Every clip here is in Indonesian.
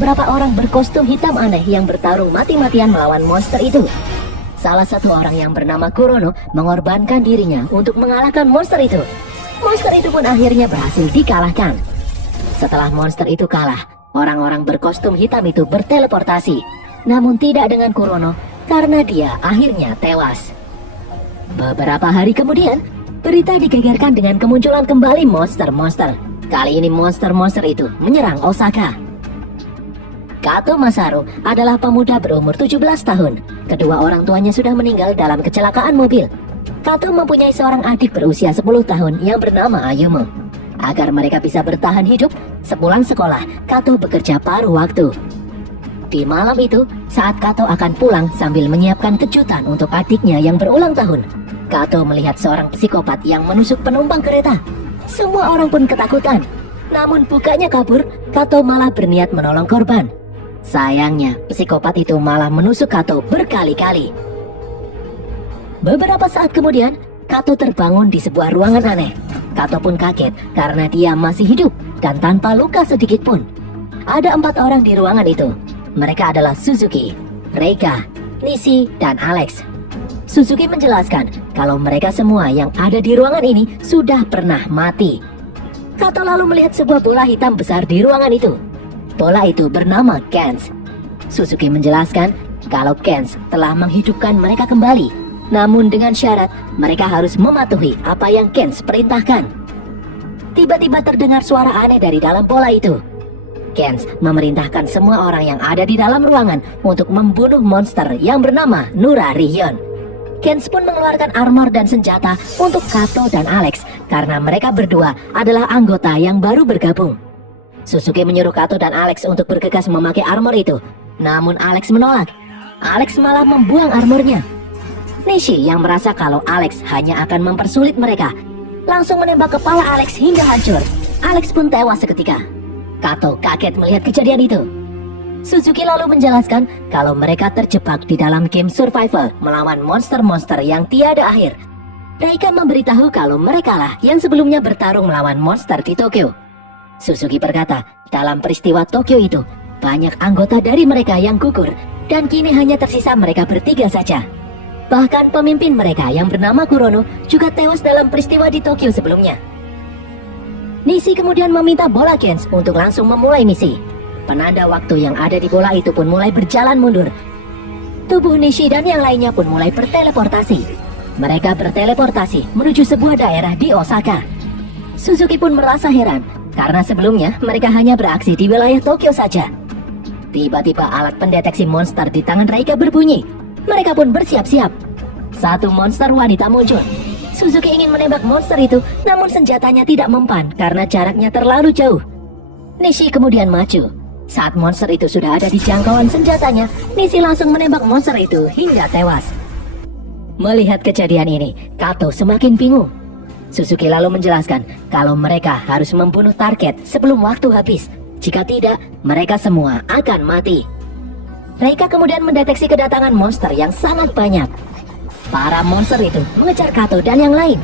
beberapa orang berkostum hitam aneh yang bertarung mati-matian melawan monster itu. Salah satu orang yang bernama Kurono mengorbankan dirinya untuk mengalahkan monster itu. Monster itu pun akhirnya berhasil dikalahkan. Setelah monster itu kalah, orang-orang berkostum hitam itu berteleportasi. Namun tidak dengan Kurono karena dia akhirnya tewas. Beberapa hari kemudian, berita digegerkan dengan kemunculan kembali monster-monster. Kali ini monster-monster itu menyerang Osaka. Kato Masaru adalah pemuda berumur 17 tahun. Kedua orang tuanya sudah meninggal dalam kecelakaan mobil. Kato mempunyai seorang adik berusia 10 tahun yang bernama Ayumu. Agar mereka bisa bertahan hidup, sepulang sekolah, Kato bekerja paruh waktu. Di malam itu, saat Kato akan pulang sambil menyiapkan kejutan untuk adiknya yang berulang tahun, Kato melihat seorang psikopat yang menusuk penumpang kereta. Semua orang pun ketakutan. Namun bukannya kabur, Kato malah berniat menolong korban. Sayangnya, psikopat itu malah menusuk Kato berkali-kali. Beberapa saat kemudian, Kato terbangun di sebuah ruangan aneh. Kato pun kaget karena dia masih hidup dan tanpa luka sedikit pun. Ada 4 orang di ruangan itu. Mereka adalah Suzuki, Reika, Nishi, dan Alex. Suzuki menjelaskan kalau mereka semua yang ada di ruangan ini sudah pernah mati. Kato lalu melihat sebuah bola hitam besar di ruangan itu. Bola itu bernama Kens. Suzuki menjelaskan kalau Kens telah menghidupkan mereka kembali. Namun dengan syarat mereka harus mematuhi apa yang Kens perintahkan. Tiba-tiba terdengar suara aneh dari dalam bola itu. Kens memerintahkan semua orang yang ada di dalam ruangan untuk membunuh monster yang bernama Nura Rihyon. Kens pun mengeluarkan armor dan senjata untuk Kato dan Alex karena mereka berdua adalah anggota yang baru bergabung. Suzuki menyuruh Kato dan Alex untuk bergegas memakai armor itu. Namun Alex menolak. Alex malah membuang armornya. Nishi yang merasa kalau Alex hanya akan mempersulit mereka, langsung menembak kepala Alex hingga hancur. Alex pun tewas seketika. Kato kaget melihat kejadian itu. Suzuki lalu menjelaskan kalau mereka terjebak di dalam game survival melawan monster-monster yang tiada akhir. Reika memberitahu kalau mereka lah yang sebelumnya bertarung melawan monster di Tokyo. Suzuki berkata, dalam peristiwa Tokyo itu, banyak anggota dari mereka yang gugur, dan kini hanya tersisa mereka bertiga saja. Bahkan pemimpin mereka yang bernama Kurono juga tewas dalam peristiwa di Tokyo sebelumnya. Nishi kemudian meminta bola Kens untuk langsung memulai misi. Penanda waktu yang ada di bola itu pun mulai berjalan mundur. Tubuh Nishi dan yang lainnya pun mulai berteleportasi. Mereka berteleportasi menuju sebuah daerah di Osaka. Suzuki pun merasa heran, karena sebelumnya mereka hanya beraksi di wilayah Tokyo saja. Tiba-tiba alat pendeteksi monster di tangan Reika berbunyi. Mereka pun bersiap-siap. Satu monster wanita muncul. Suzuki ingin menembak monster itu, namun senjatanya tidak mempan karena jaraknya terlalu jauh. Nishi kemudian maju. Saat monster itu sudah ada di jangkauan senjatanya, Nishi langsung menembak monster itu hingga tewas. Melihat kejadian ini, Kato semakin bingung. Suzuki lalu menjelaskan kalau mereka harus membunuh target sebelum waktu habis. Jika tidak, mereka semua akan mati. Reika kemudian mendeteksi kedatangan monster yang sangat banyak. Para monster itu mengejar Kato dan yang lain.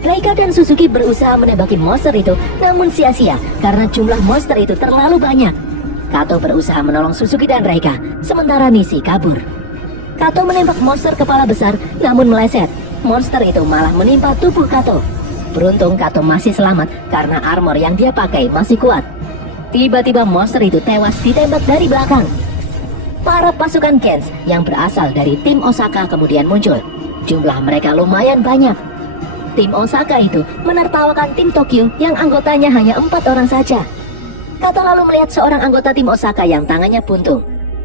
Reika dan Suzuki berusaha menembaki monster itu, namun sia-sia karena jumlah monster itu terlalu banyak. Kato berusaha menolong Suzuki dan Reika, sementara Nishi kabur. Kato menembak monster kepala besar, namun meleset. Monster itu malah menimpa tubuh Kato. Beruntung Kato masih selamat karena armor yang dia pakai masih kuat. Tiba-tiba monster itu tewas ditembak dari belakang. Para pasukan Kens yang berasal dari tim Osaka kemudian muncul. Jumlah mereka lumayan banyak. Tim Osaka itu menertawakan tim Tokyo yang anggotanya hanya 4 orang saja. Kato lalu melihat seorang anggota tim Osaka yang tangannya buntung.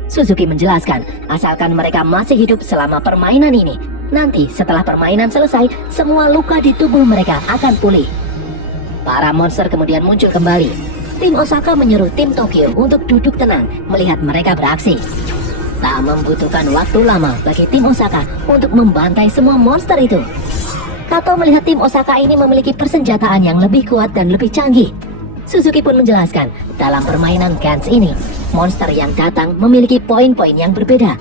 Suzuki menjelaskan, asalkan mereka masih hidup selama permainan ini, nanti setelah permainan selesai, semua luka di tubuh mereka akan pulih. Para monster kemudian muncul kembali. Tim Osaka menyuruh tim Tokyo untuk duduk tenang melihat mereka beraksi. Tak membutuhkan waktu lama bagi tim Osaka untuk membantai semua monster itu. Kato melihat tim Osaka ini memiliki persenjataan yang lebih kuat dan lebih canggih. Suzuki pun menjelaskan, dalam permainan Kens ini, monster yang datang memiliki poin-poin yang berbeda.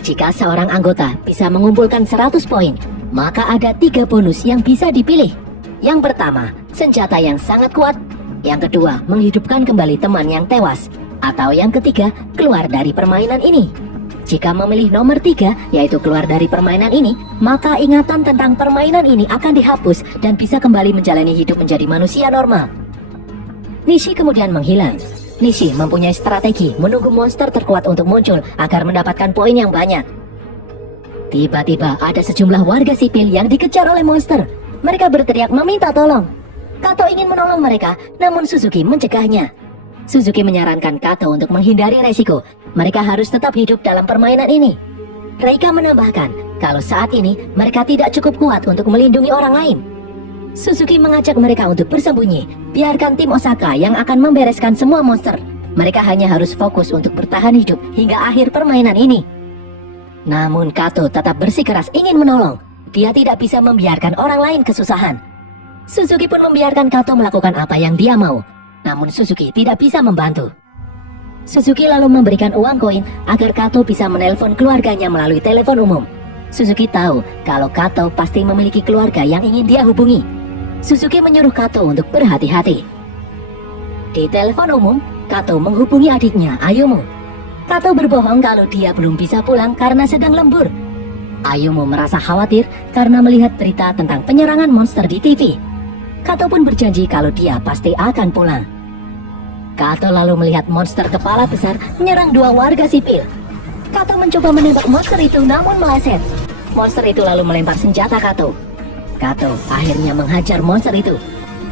Jika seorang anggota bisa mengumpulkan 100 poin, maka ada 3 bonus yang bisa dipilih. Yang pertama, senjata yang sangat kuat. Yang kedua, menghidupkan kembali teman yang tewas. Atau yang ketiga, keluar dari permainan ini. Jika memilih nomor 3, yaitu keluar dari permainan ini, maka ingatan tentang permainan ini akan dihapus dan bisa kembali menjalani hidup menjadi manusia normal. Nishi kemudian menghilang. Nishi mempunyai strategi menunggu monster terkuat untuk muncul agar mendapatkan poin yang banyak. Tiba-tiba ada sejumlah warga sipil yang dikejar oleh monster. Mereka berteriak meminta tolong. Kato ingin menolong mereka, namun Suzuki mencegahnya. Suzuki menyarankan Kato untuk menghindari resiko. Mereka harus tetap hidup dalam permainan ini. Reika menambahkan kalau saat ini mereka tidak cukup kuat untuk melindungi orang lain. Suzuki mengajak mereka untuk bersembunyi. Biarkan tim Osaka yang akan membereskan semua monster. Mereka hanya harus fokus untuk bertahan hidup hingga akhir permainan ini. Namun Kato tetap bersikeras ingin menolong. Dia tidak bisa membiarkan orang lain kesusahan. Suzuki pun membiarkan Kato melakukan apa yang dia mau. Namun Suzuki tidak bisa membantu. Suzuki lalu memberikan uang koin agar Kato bisa menelpon keluarganya melalui telepon umum. Suzuki tahu kalau Kato pasti memiliki keluarga yang ingin dia hubungi. Suzuki menyuruh Kato untuk berhati-hati. Di telepon umum, Kato menghubungi adiknya, Ayumu. Kato berbohong kalau dia belum bisa pulang karena sedang lembur. Ayumu merasa khawatir karena melihat berita tentang penyerangan monster di TV. Kato pun berjanji kalau dia pasti akan pulang. Kato lalu melihat monster kepala besar menyerang 2 warga sipil. Kato mencoba menembak monster itu namun meleset. Monster itu lalu melempar senjata Kato. Kato akhirnya menghajar monster itu.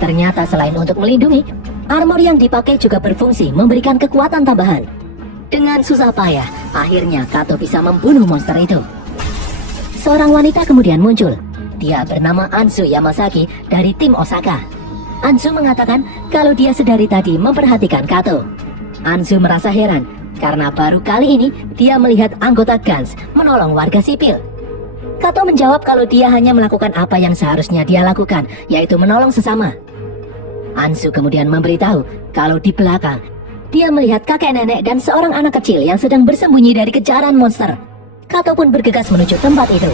Ternyata selain untuk melindungi, armor yang dipakai juga berfungsi memberikan kekuatan tambahan. Dengan susah payah, akhirnya Kato bisa membunuh monster itu. Seorang wanita kemudian muncul. Dia bernama Anzu Yamasaki dari tim Osaka. Anzu mengatakan kalau dia sedari tadi memperhatikan Kato. Anzu merasa heran karena baru kali ini dia melihat anggota Guns menolong warga sipil. Kato menjawab kalau dia hanya melakukan apa yang seharusnya dia lakukan, yaitu menolong sesama. Anzu kemudian memberitahu kalau di belakang dia melihat kakek nenek dan seorang anak kecil yang sedang bersembunyi dari kejaran monster. Kato pun bergegas menuju tempat itu.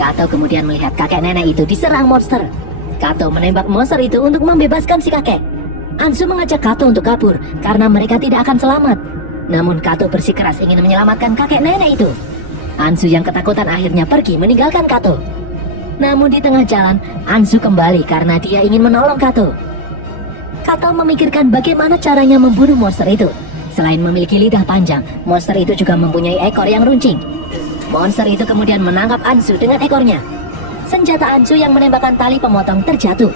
Kato kemudian melihat kakek nenek itu diserang monster. Kato menembak monster itu untuk membebaskan si kakek. Anzu mengajak Kato untuk kabur karena mereka tidak akan selamat. Namun Kato bersikeras ingin menyelamatkan kakek nenek itu. Anzu yang ketakutan akhirnya pergi meninggalkan Kato. Namun di tengah jalan, Anzu kembali karena dia ingin menolong Kato. Kato memikirkan bagaimana caranya membunuh monster itu. Selain memiliki lidah panjang, monster itu juga mempunyai ekor yang runcing. Monster itu kemudian menangkap Anzu dengan ekornya. Senjata Anzu yang menembakkan tali pemotong terjatuh.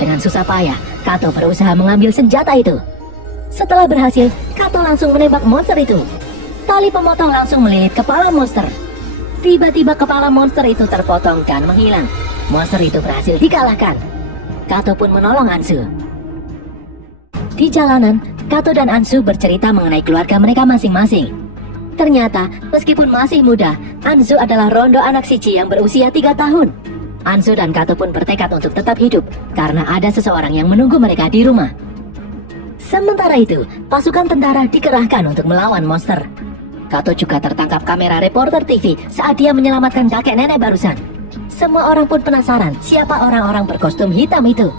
Dengan susah payah, Kato berusaha mengambil senjata itu. Setelah berhasil, Kato langsung menembak monster itu. Tali pemotong langsung melilit kepala monster. Tiba-tiba kepala monster itu terpotong dan menghilang. Monster itu berhasil dikalahkan. Kato pun menolong Anzu. Di jalanan, Kato dan Anzu bercerita mengenai keluarga mereka masing-masing. Ternyata, meskipun masih muda, Anzu adalah rondo anak siji yang berusia 3 tahun. Anzu dan Kato pun bertekad untuk tetap hidup karena ada seseorang yang menunggu mereka di rumah. Sementara itu, pasukan tentara dikerahkan untuk melawan monster. Kato juga tertangkap kamera reporter TV saat dia menyelamatkan kakek nenek barusan. Semua orang pun penasaran siapa orang-orang berkostum hitam itu.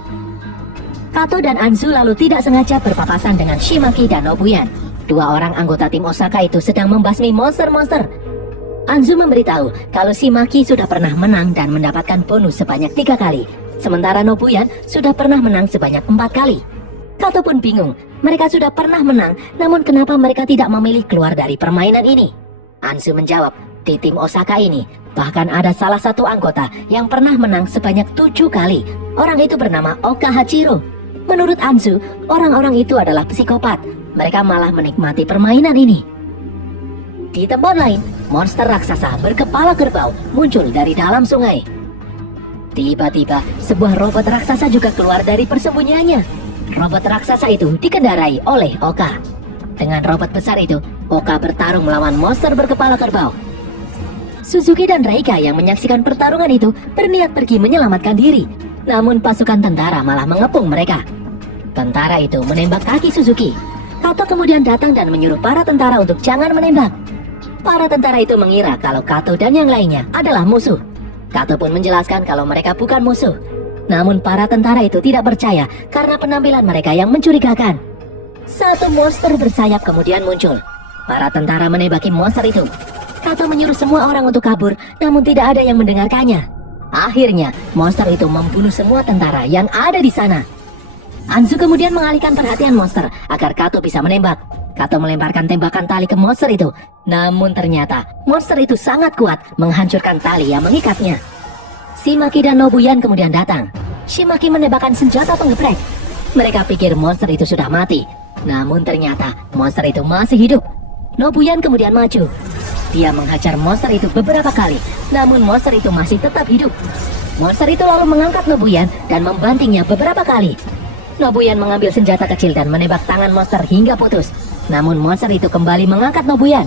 Kato dan Anzu lalu tidak sengaja berpapasan dengan Shimaki dan Nobuyan. 2 orang anggota tim Osaka itu sedang membasmi monster-monster. Anzu memberitahu kalau Shimaki sudah pernah menang dan mendapatkan bonus sebanyak 3 kali. Sementara Nobuyan sudah pernah menang sebanyak 4 kali. Kato pun bingung, mereka sudah pernah menang, namun kenapa mereka tidak memilih keluar dari permainan ini? Anzu menjawab, di tim Osaka ini, bahkan ada salah satu anggota yang pernah menang sebanyak 7 kali. Orang itu bernama Oka Hachiro. Menurut Anzu, orang-orang itu adalah psikopat. Mereka malah menikmati permainan ini. Di tempat lain, monster raksasa berkepala kerbau muncul dari dalam sungai. Tiba-tiba, sebuah robot raksasa juga keluar dari persembunyiannya. Robot raksasa itu dikendarai oleh Oka. Dengan robot besar itu, Oka bertarung melawan monster berkepala kerbau. Suzuki dan Reika yang menyaksikan pertarungan itu berniat pergi menyelamatkan diri. Namun pasukan tentara malah mengepung mereka. Tentara itu menembak kaki Suzuki. Kato kemudian datang dan menyuruh para tentara untuk jangan menembak. Para tentara itu mengira kalau Kato dan yang lainnya adalah musuh. Kato pun menjelaskan kalau mereka bukan musuh. Namun para tentara itu tidak percaya karena penampilan mereka yang mencurigakan. Satu monster bersayap kemudian muncul. Para tentara menembaki monster itu. Kato menyuruh semua orang untuk kabur, namun tidak ada yang mendengarkannya. Akhirnya, monster itu membunuh semua tentara yang ada di sana. Anzu kemudian mengalihkan perhatian monster agar Kato bisa menembak. Kato melemparkan tembakan tali ke monster itu. Namun ternyata, monster itu sangat kuat menghancurkan tali yang mengikatnya. Shimaki dan Nobuyan kemudian datang. Shimaki menembakkan senjata penggeprek. Mereka pikir monster itu sudah mati. Namun ternyata, monster itu masih hidup. Nobuyan kemudian maju. Dia menghajar monster itu beberapa kali, namun monster itu masih tetap hidup. Monster itu lalu mengangkat Nobuyan dan membantingnya beberapa kali. Nobuyan mengambil senjata kecil dan menembak tangan monster hingga putus. Namun monster itu kembali mengangkat Nobuyan.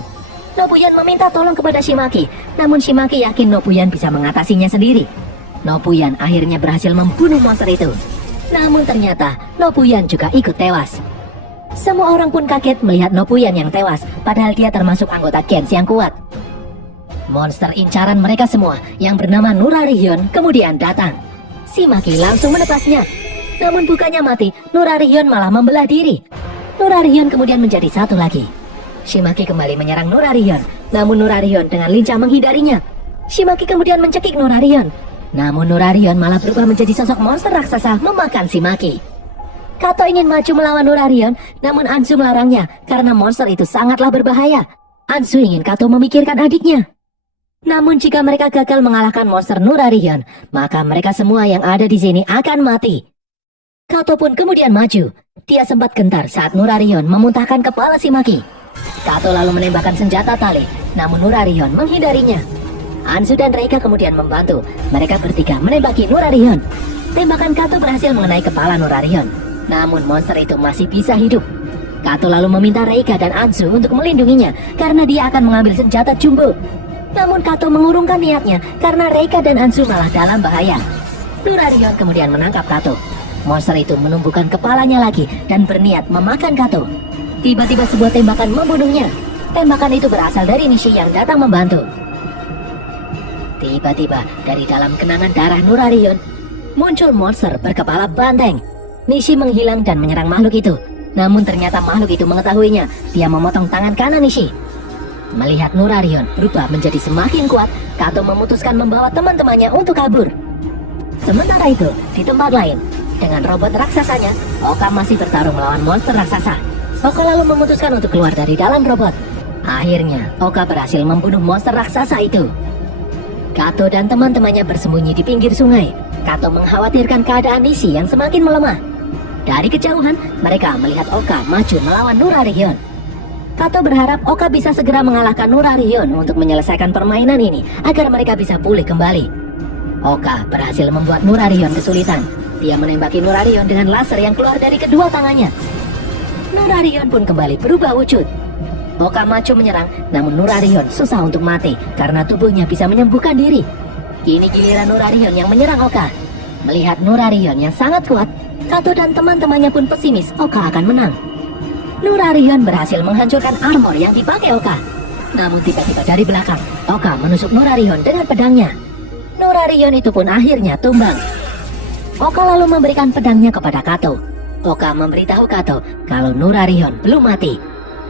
Nobuyan meminta tolong kepada Shimaki, namun Shimaki yakin Nobuyan bisa mengatasinya sendiri. Nobuyan akhirnya berhasil membunuh monster itu. Namun ternyata Nobuyan juga ikut tewas. Semua orang pun kaget melihat Nobuyan yang tewas, padahal dia termasuk anggota Gens yang kuat. Monster incaran mereka semua yang bernama Nurarion kemudian datang. Shimaki langsung menepasnya. Namun bukannya mati, Nurarion malah membelah diri. Nurarion kemudian menjadi satu lagi. Shimaki kembali menyerang Nurarion, namun Nurarion dengan lincah menghindarinya. Shimaki kemudian mencekik Nurarion. Namun Nurarion malah berubah menjadi sosok monster raksasa memakan Shimaki. Kato ingin maju melawan Nurarion, namun Anzu melarangnya karena monster itu sangatlah berbahaya. Anzu ingin Kato memikirkan adiknya. Namun jika mereka gagal mengalahkan monster Nurarion, maka mereka semua yang ada di sini akan mati. Kato pun kemudian maju. Dia sempat gentar saat Nurarion memuntahkan kepala Shimaki. Kato lalu menembakkan senjata tali, namun Nurarion menghindarinya. Anzu dan Reika kemudian membantu. Mereka bertiga menembaki Nurarion. Tembakan Kato berhasil mengenai kepala Nurarion. Namun monster itu masih bisa hidup. Kato lalu meminta Reika dan Anzu untuk melindunginya karena dia akan mengambil senjata jumbo. Namun Kato mengurungkan niatnya karena Reika dan Anzu malah dalam bahaya. Nurarion kemudian menangkap Kato. Monster itu menumbuhkan kepalanya lagi dan berniat memakan Kato. Tiba-tiba sebuah tembakan membunuhnya. Tembakan itu berasal dari Nishi yang datang membantu. Tiba-tiba dari dalam kenangan darah Nurarion muncul monster berkepala banteng. Nishi menghilang dan menyerang makhluk itu. Namun ternyata makhluk itu mengetahuinya. Dia memotong tangan kanan Nishi. Melihat Nurarion berubah menjadi semakin kuat, Kato memutuskan membawa teman-temannya untuk kabur. Sementara itu, di tempat lain, dengan robot raksasanya, Oka masih bertarung melawan monster raksasa. Oka lalu memutuskan untuk keluar dari dalam robot. Akhirnya, Oka berhasil membunuh monster raksasa itu. Kato dan teman-temannya bersembunyi di pinggir sungai. Kato mengkhawatirkan keadaan Nishi yang semakin melemah. Dari kejauhan, mereka melihat Oka maju melawan Nurarion. Kato berharap Oka bisa segera mengalahkan Nurarion untuk menyelesaikan permainan ini agar mereka bisa pulih kembali. Oka berhasil membuat Nurarion kesulitan. Dia menembaki Nurarion dengan laser yang keluar dari kedua tangannya. Nurarion pun kembali berubah wujud. Oka maju menyerang, namun Nurarion susah untuk mati karena tubuhnya bisa menyembuhkan diri. Kini giliran Nurarion yang menyerang Oka. Melihat Nurarion yang sangat kuat, Kato dan teman-temannya pun pesimis Oka akan menang. Nurarion berhasil menghancurkan armor yang dipakai Oka. Namun tiba-tiba dari belakang, Oka menusuk Nurarion dengan pedangnya. Nurarion itu pun akhirnya tumbang. Oka lalu memberikan pedangnya kepada Kato. Oka memberitahu Kato kalau Nurarion belum mati.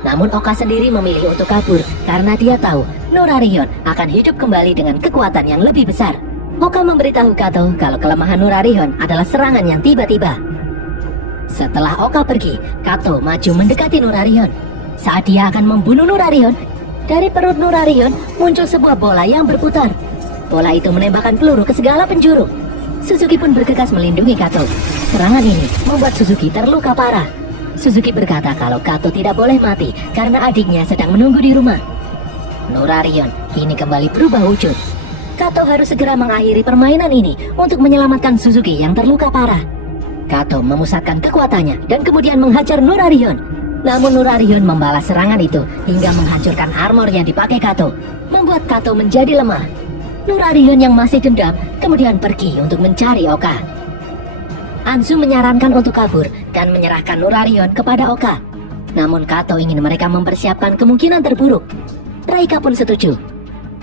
Namun Oka sendiri memilih untuk kabur karena dia tahu Nurarion akan hidup kembali dengan kekuatan yang lebih besar. Oka memberitahu Kato kalau kelemahan Nurarion adalah serangan yang tiba-tiba. Setelah Oka pergi, Kato maju mendekati Nurarion. Saat dia akan membunuh Nurarion, dari perut Nurarion muncul sebuah bola yang berputar. Bola itu menembakkan peluru ke segala penjuru. Suzuki pun bergegas melindungi Kato. Serangan ini membuat Suzuki terluka parah. Suzuki berkata kalau Kato tidak boleh mati karena adiknya sedang menunggu di rumah. Nurarion kini kembali berubah wujud. Kato harus segera mengakhiri permainan ini untuk menyelamatkan Suzuki yang terluka parah. Kato memusatkan kekuatannya dan kemudian menghajar Nurarion. Namun Nurarion membalas serangan itu hingga menghancurkan armor yang dipakai Kato, membuat Kato menjadi lemah. Nurarion yang masih dendam kemudian pergi untuk mencari Oka. Anzu menyarankan untuk kabur dan menyerahkan Nurarion kepada Oka. Namun Kato ingin mereka mempersiapkan kemungkinan terburuk. Reika pun setuju.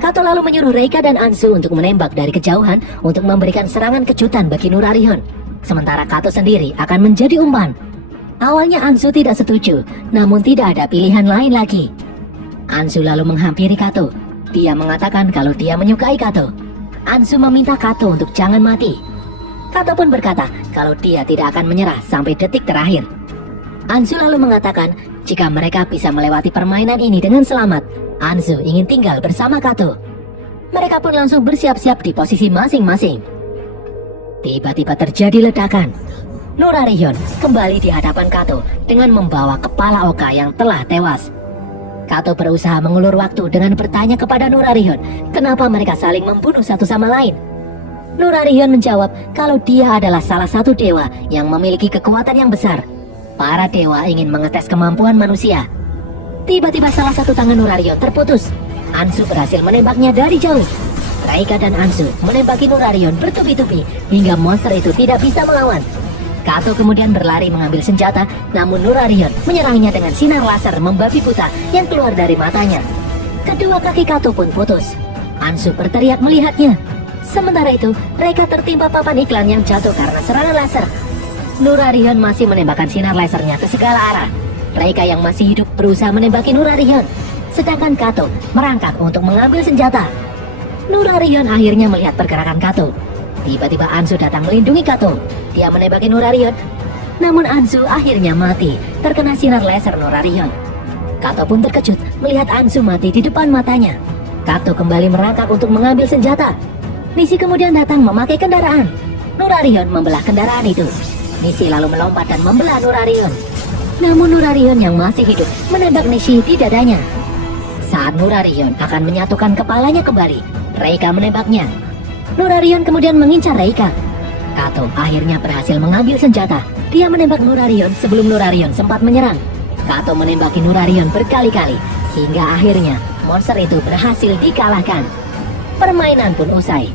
Kato lalu menyuruh Reika dan Anzu untuk menembak dari kejauhan untuk memberikan serangan kejutan bagi Nurarion. Sementara Kato sendiri akan menjadi umpan. Awalnya Ansu tidak setuju, namun tidak ada pilihan lain lagi. Ansu lalu menghampiri Kato. Dia mengatakan kalau dia menyukai Kato. Ansu meminta Kato untuk jangan mati. Kato pun berkata kalau dia tidak akan menyerah sampai detik terakhir. Ansu lalu mengatakan jika mereka bisa melewati permainan ini dengan selamat, Ansu ingin tinggal bersama Kato. Mereka pun langsung bersiap-siap di posisi masing-masing. Tiba-tiba terjadi ledakan. Nurarion kembali di hadapan Kato dengan membawa kepala Oka yang telah tewas. Kato berusaha mengulur waktu dengan bertanya kepada Nurarion kenapa mereka saling membunuh satu sama lain. Nurarion menjawab kalau dia adalah salah satu dewa yang memiliki kekuatan yang besar. Para dewa ingin mengetes kemampuan manusia. Tiba-tiba salah satu tangan Nurarion terputus. Ansu berhasil menembaknya dari jauh. Reika dan Ansu menembaki Nurarion bertubi-tubi hingga monster itu tidak bisa melawan. Kato kemudian berlari mengambil senjata, namun Nurarion menyerangnya dengan sinar laser membabi buta yang keluar dari matanya. Kedua kaki Kato pun putus. Ansu berteriak melihatnya. Sementara itu, Reika tertimpa papan iklan yang jatuh karena serangan laser. Nurarion masih menembakkan sinar lasernya ke segala arah. Reika yang masih hidup berusaha menembaki Nurarion, sedangkan Kato merangkak untuk mengambil senjata. Nurarion akhirnya melihat pergerakan Kato. Tiba-tiba Ansu datang melindungi Kato. Dia menembaki Nurarion, namun Ansu akhirnya mati terkena sinar laser Nurarion. Kato pun terkejut melihat Ansu mati di depan matanya. Kato kembali merangkak untuk mengambil senjata. Nishi kemudian datang memakai kendaraan. Nurarion membelah kendaraan itu. Nishi lalu melompat dan membelah Nurarion. Namun Nurarion yang masih hidup menembak Nishi di dadanya. Saat Nurarion akan menyatukan kepalanya kembali, Reika menembaknya. Nurarion kemudian mengincar Reika. Kato akhirnya berhasil mengambil senjata. Dia menembak Nurarion sebelum Nurarion sempat menyerang. Kato menembaki Nurarion berkali-kali hingga akhirnya monster itu berhasil dikalahkan. Permainan pun usai.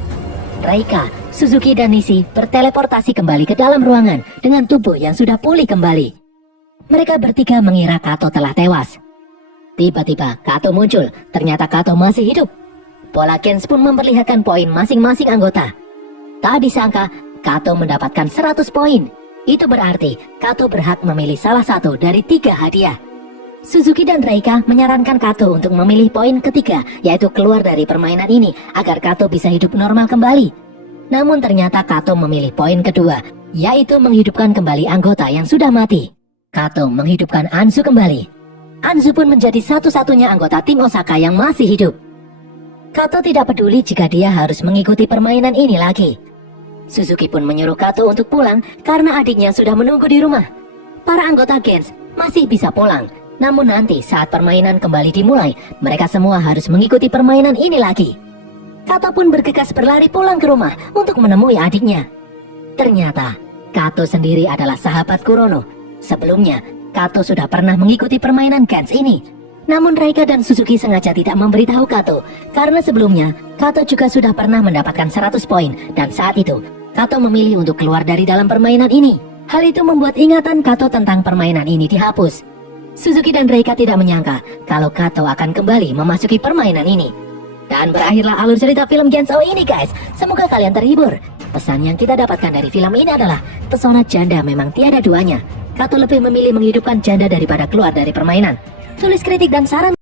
Reika, Suzuki dan Nishi berteleportasi kembali ke dalam ruangan dengan tubuh yang sudah pulih kembali. Mereka bertiga mengira Kato telah tewas. Tiba-tiba Kato muncul. Ternyata Kato masih hidup. Bola Gens pun memperlihatkan poin masing-masing anggota. Tak disangka, Kato mendapatkan 100 poin. Itu berarti Kato berhak memilih salah satu dari 3 hadiah. Suzuki dan Reika menyarankan Kato untuk memilih poin ketiga, yaitu keluar dari permainan ini agar Kato bisa hidup normal kembali. Namun ternyata Kato memilih poin kedua, yaitu menghidupkan kembali anggota yang sudah mati. Kato menghidupkan Ansu kembali. Ansu pun menjadi satu-satunya anggota tim Osaka yang masih hidup. Kato tidak peduli jika dia harus mengikuti permainan ini lagi. Suzuki pun menyuruh Kato untuk pulang karena adiknya sudah menunggu di rumah. Para anggota Gens masih bisa pulang, namun nanti saat permainan kembali dimulai, mereka semua harus mengikuti permainan ini lagi. Kato pun bergegas berlari pulang ke rumah untuk menemui adiknya. Ternyata Kato sendiri adalah sahabat Kurono. Sebelumnya, Kato sudah pernah mengikuti permainan Gens ini. Namun Reika dan Suzuki sengaja tidak memberitahu Kato karena sebelumnya Kato juga sudah pernah mendapatkan 100 poin dan saat itu Kato memilih untuk keluar dari dalam permainan ini. Hal itu membuat ingatan Kato tentang permainan ini dihapus. Suzuki dan Reika tidak menyangka kalau Kato akan kembali memasuki permainan ini. Dan berakhirlah alur cerita film Gensou ini guys. Semoga kalian terhibur. Pesan yang kita dapatkan dari film ini adalah pesona janda memang tiada duanya. Kato lebih memilih menghidupkan janda daripada keluar dari permainan. Tulis kritik dan saran